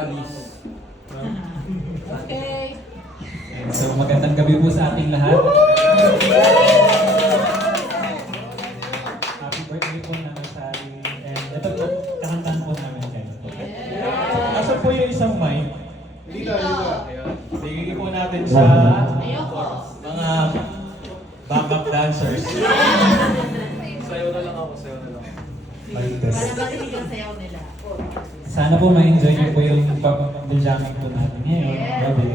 Alice. Okay. So magandang gabi po sa ating lahat. Happy birthday po namin sa ating, and ito po, kakantahan po namin kayo. Asa po yung isang mic? Dito. Bigyan po natin sa Ayoko. mga backup dancers. Sayo na lang ako. Para marinig ang sayaw nila. Sana po ma-enjoy niyo po yung pag-jamming po natin ngayon. Gabi.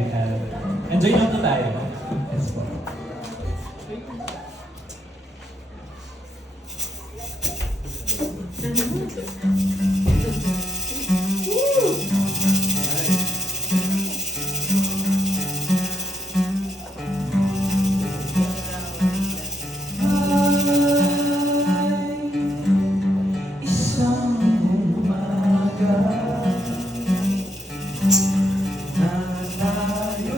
Enjoy lang po tayo. Let's go. Isang umaga na tayo'y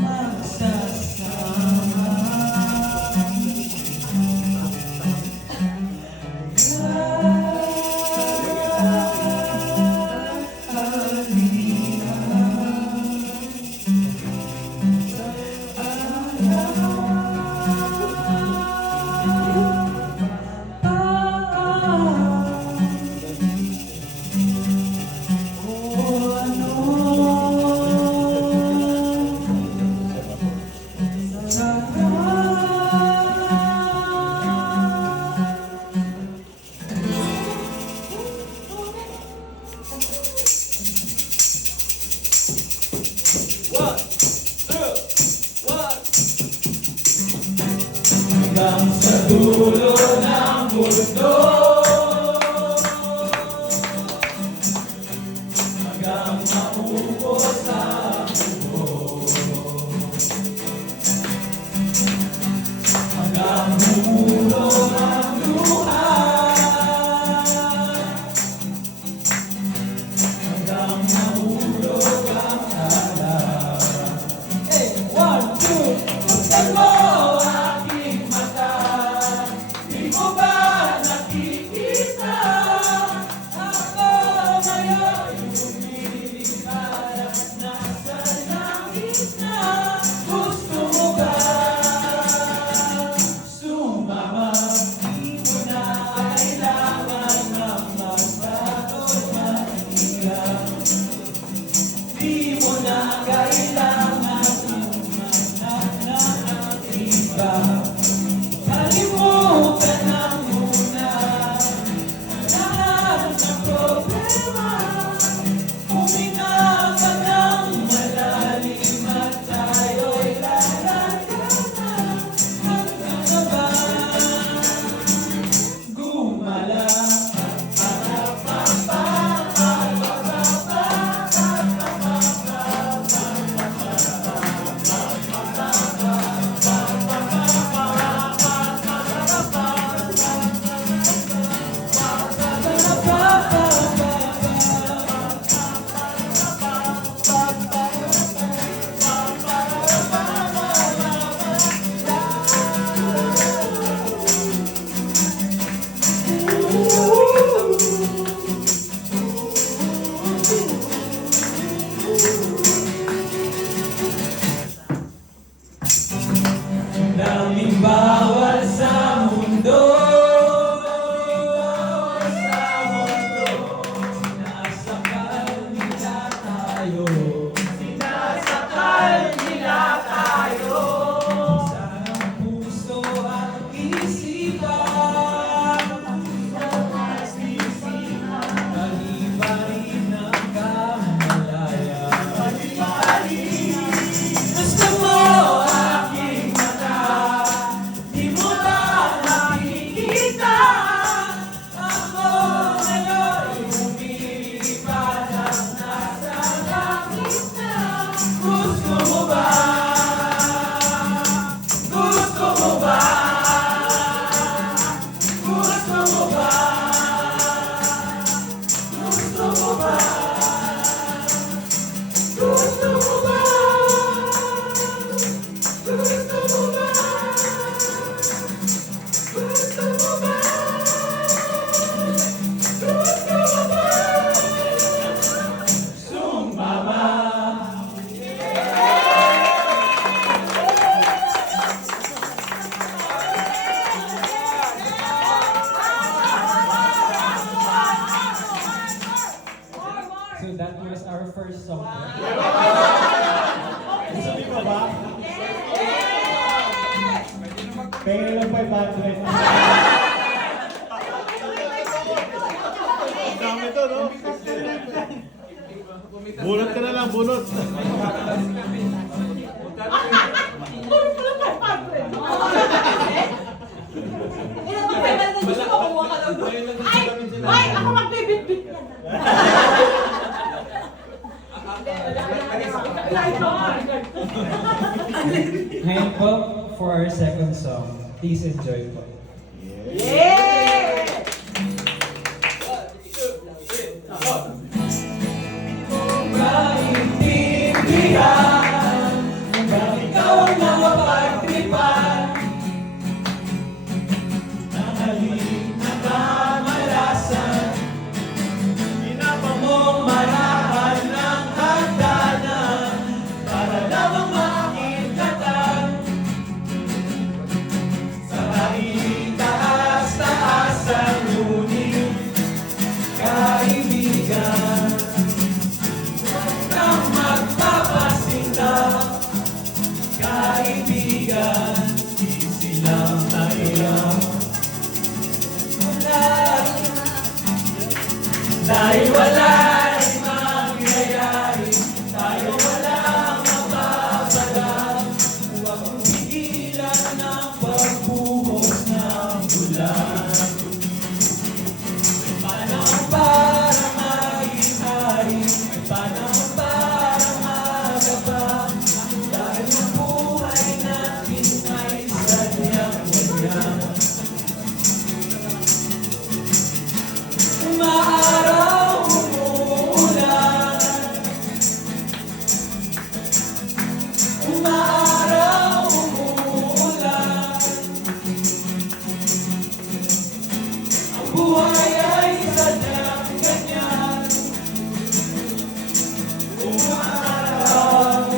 magsasama. Hanggang sa dulo ng mundo, hanggang maubos ang mundo, hanggang humulog ang luha, hanggang mahulog ang alam. Hey, 1, 2, let's go! Di mo na kailangan umanak na ang iba. Kalimutan na muna lahat ng problema. Huminga ka ng malalim at tayo'y lalagyan na. Hanggang na ba gumala? Daming bawal sa mundo, sinasakal nila tayo, sa puso at isipan, kalibarin ng kamalayan. Gusto mo aking mata, di Kaya lang 500. Ang dami to, no? Bunot ka na lang, bunot. Ilan ba pwede na gusto ko kuha ka lang doon? Ay, ako magbibit-bit yan. Ngayon po, for our second song, please enjoy po. Yeah! Ikaw ang nakapagtripan, nakalim na kamalasan, ginapa mong marahan ng hagdanan, para lamang makitatan, sa kaitaas-taasan, ngunit kaibigan, nang magpapasinta, kaibigan, di silang naiyak. Dahil wala'y mangyayari, tayo walang mababalag. Huwag mong pigilan ng pagbuhos ng bulan. Panahon para maging hari, panahon para magabang. Dahil ang buhay natin ay sadyang wadyang. Umaaraw, umuulan. Umaaraw, umuulan. Ang buhay ay sadyang ganyan. Umaaraw,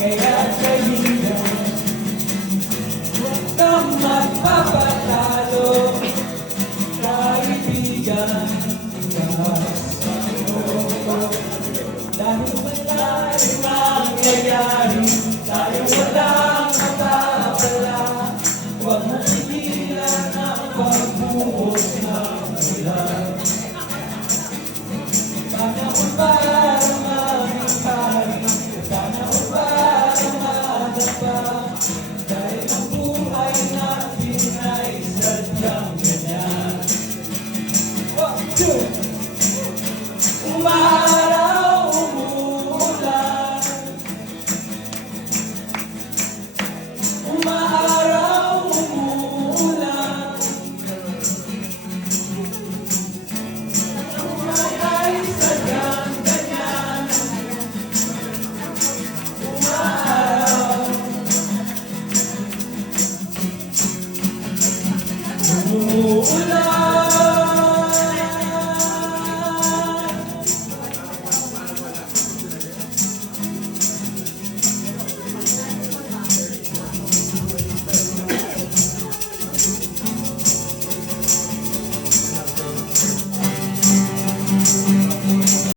kaya kaibigan, huwag kang magpapalala.